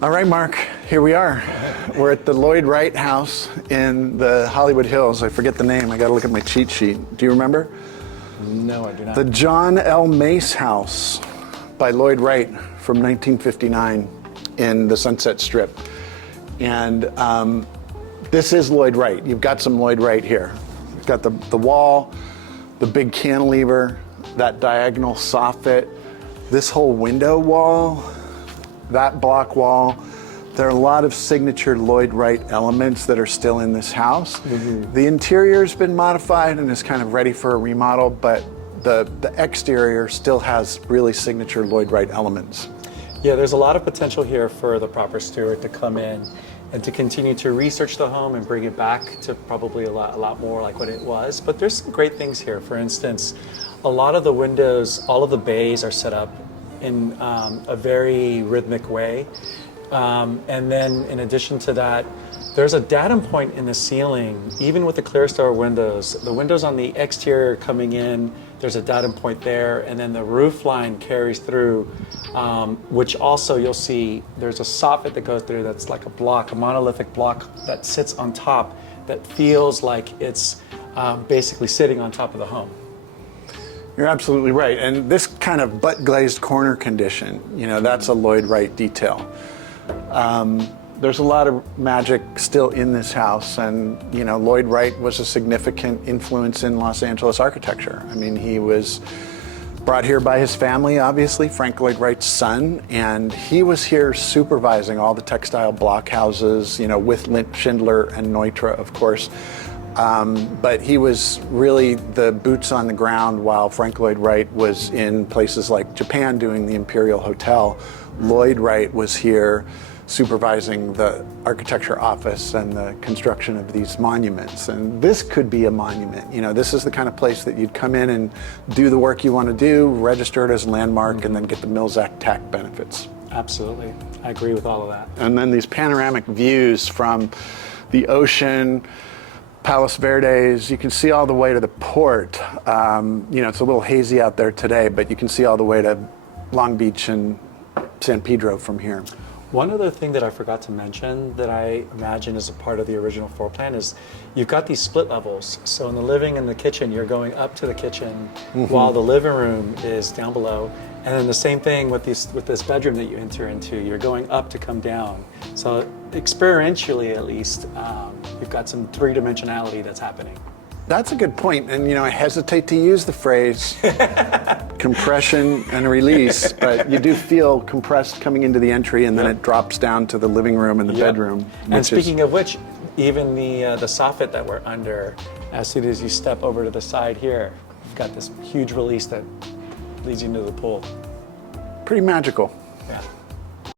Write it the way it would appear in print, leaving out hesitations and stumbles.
All right, Mark, here we are. We're at the Lloyd Wright house in the Hollywood Hills. I forget the name. I got to look at my cheat sheet. Do you remember? No, I do not. The John L. Mace House by Lloyd Wright from 1959 in the Sunset Strip. And this is Lloyd Wright. You've got some Lloyd Wright here. You've got the wall, the big cantilever, that diagonal soffit, this whole window wall, that block wall. There are a lot of signature Lloyd Wright elements that are still in this house. Mm-hmm. The interior's been modified and is kind of ready for a remodel, but the exterior still has really signature Lloyd Wright elements. Yeah, there's a lot of potential here for the proper steward to come in and to continue to research the home and bring it back to probably a lot more like what it was. But there's some great things here. For instance, a lot of the windows, all of the bays are set up in a very rhythmic way. And then in addition to that, there's a datum point in the ceiling, even with the clerestory windows. The windows on the exterior coming in, there's a datum point there, and then the roof line carries through, which also you'll see there's a soffit that goes through that's like a block, a monolithic block that sits on top that feels like it's basically sitting on top of the home. You're absolutely right. And this kind of butt glazed corner condition, that's a Lloyd Wright detail. There's a lot of magic still in this house, and Lloyd Wright was a significant influence in Los Angeles architecture. I mean, he was brought here by his family, obviously, Frank Lloyd Wright's son, and he was here supervising all the textile block houses, with Lint Schindler and Neutra, of course. But he was really the boots on the ground while Frank Lloyd Wright was in places like Japan doing the Imperial Hotel. Lloyd Wright was here supervising the architecture office and the construction of these monuments. And this could be a monument. This is the kind of place that you'd come in and do the work you want to do, register it as a landmark, and then get the Mills Act tax benefits. Absolutely. I agree with all of that. And then these panoramic views from the ocean, Palos Verdes, you can see all the way to the port. It's a little hazy out there today, but you can see all the way to Long Beach and San Pedro from here. One other thing that I forgot to mention that I imagine is a part of the original floor plan is you've got these split levels. So in the living and the kitchen, you're going up to the kitchen while the living room is down below. And then the same thing with this bedroom that you enter into, you're going up to come down. So experientially, at least, you've got some three-dimensionality that's happening. That's a good point. And, I hesitate to use the phrase compression and release, but you do feel compressed coming into the entry, and then it drops down to the living room and the bedroom. And speaking of which, even the soffit that we're under, as soon as you step over to the side here, you've got this huge release that leads you into the pool. Pretty magical. Yeah.